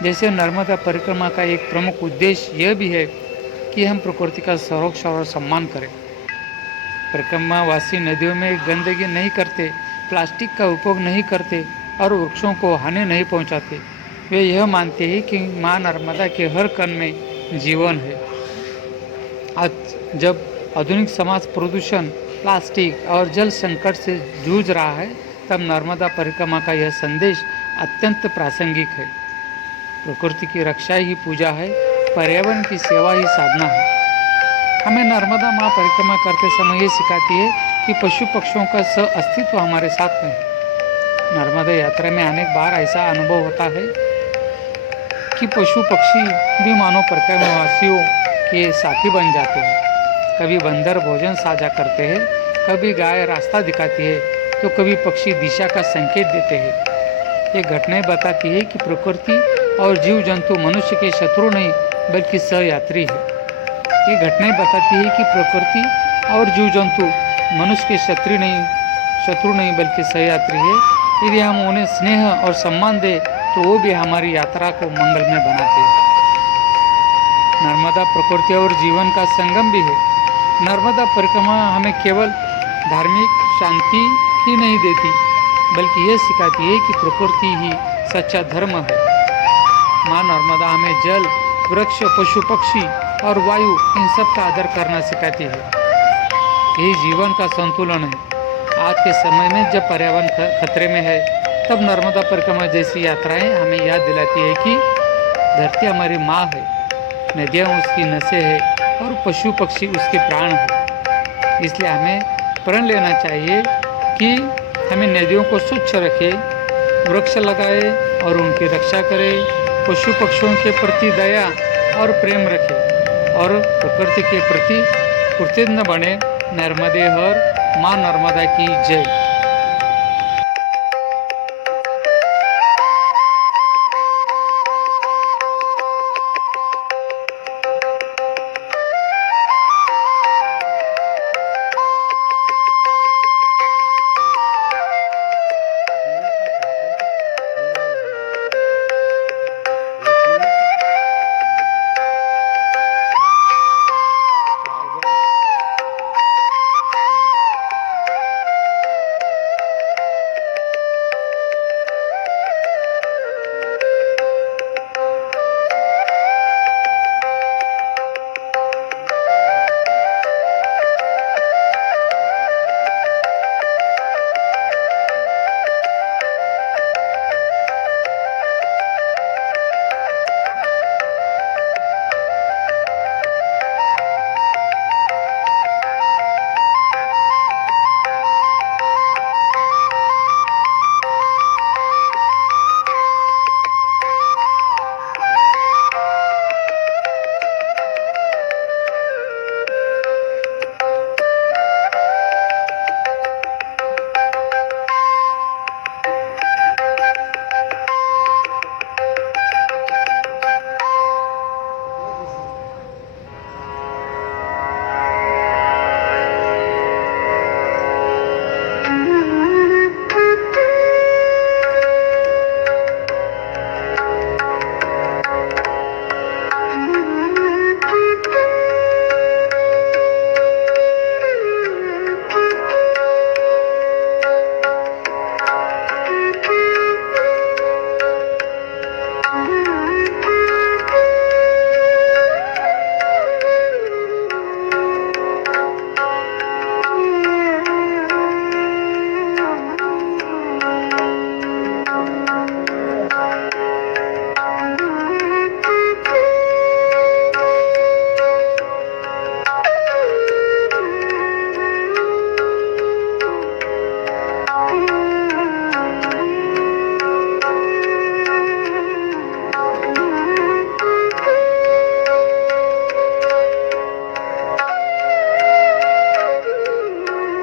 जैसे नर्मदा परिक्रमा का एक प्रमुख उद्देश्य यह भी है कि हम प्रकृति का संरक्षण और सम्मान करें। परिक्रमावासी नदियों में गंदगी नहीं करते, प्लास्टिक का उपयोग नहीं करते और वृक्षों को हानि नहीं पहुंचाते। वे यह मानते हैं कि माँ नर्मदा के हर कण में जीवन है। आज जब आधुनिक समाज प्रदूषण, प्लास्टिक और जल संकट से जूझ रहा है, तब नर्मदा परिक्रमा का यह संदेश अत्यंत प्रासंगिक है। प्रकृति की रक्षा ही पूजा है, पर्यावरण की सेवा ही साधना है। हमें नर्मदा माँ परिक्रमा करते समय ये सिखाती है कि पशु पक्षियों का सह अस्तित्व हमारे साथ में है। नर्मदा यात्रा में अनेक बार ऐसा अनुभव होता है कि पशु पक्षी भी मानव परिक्रमावासियों के साथी बन जाते हैं। कभी बंदर भोजन साझा करते हैं, कभी गाय रास्ता दिखाती है, तो कभी पक्षी दिशा का संकेत देते हैं। ये घटनाएं बताती है कि प्रकृति और जीव जंतु मनुष्य के शत्रु नहीं बल्कि सहयात्री है। ये घटनाएं बताती है कि प्रकृति और जीव जंतु मनुष्य के शत्रु नहीं बल्कि सहयात्री है। यदि हम उन्हें स्नेह और सम्मान दें तो वो भी हमारी यात्रा को मंगलमय बनाते हैं। नर्मदा प्रकृति और जीवन का संगम भी है। नर्मदा परिक्रमा हमें केवल धार्मिक शांति ही नहीं देती, बल्कि ये सिखाती है कि प्रकृति ही सच्चा धर्म है। माँ नर्मदा हमें जल, वृक्ष, पशु पक्षी और वायु इन सब का आदर करना सिखाती है। यही जीवन का संतुलन है। आज के समय में जब पर्यावरण खतरे में है, तब नर्मदा परिक्रमा जैसी यात्राएं हमें याद दिलाती है कि धरती हमारी माँ है, नदियाँ उसकी नसें हैं और पशु पक्षी उसके प्राण हैं। इसलिए हमें प्रण लेना चाहिए कि हमें नदियों को स्वच्छ रखें, वृक्ष लगाएं और उनकी रक्षा करें, पशु पक्षियों के प्रति दया और प्रेम रखें और प्रकृति के प्रति कृतज्ञ बने। नर्मदे हर, माँ नर्मदा की जय।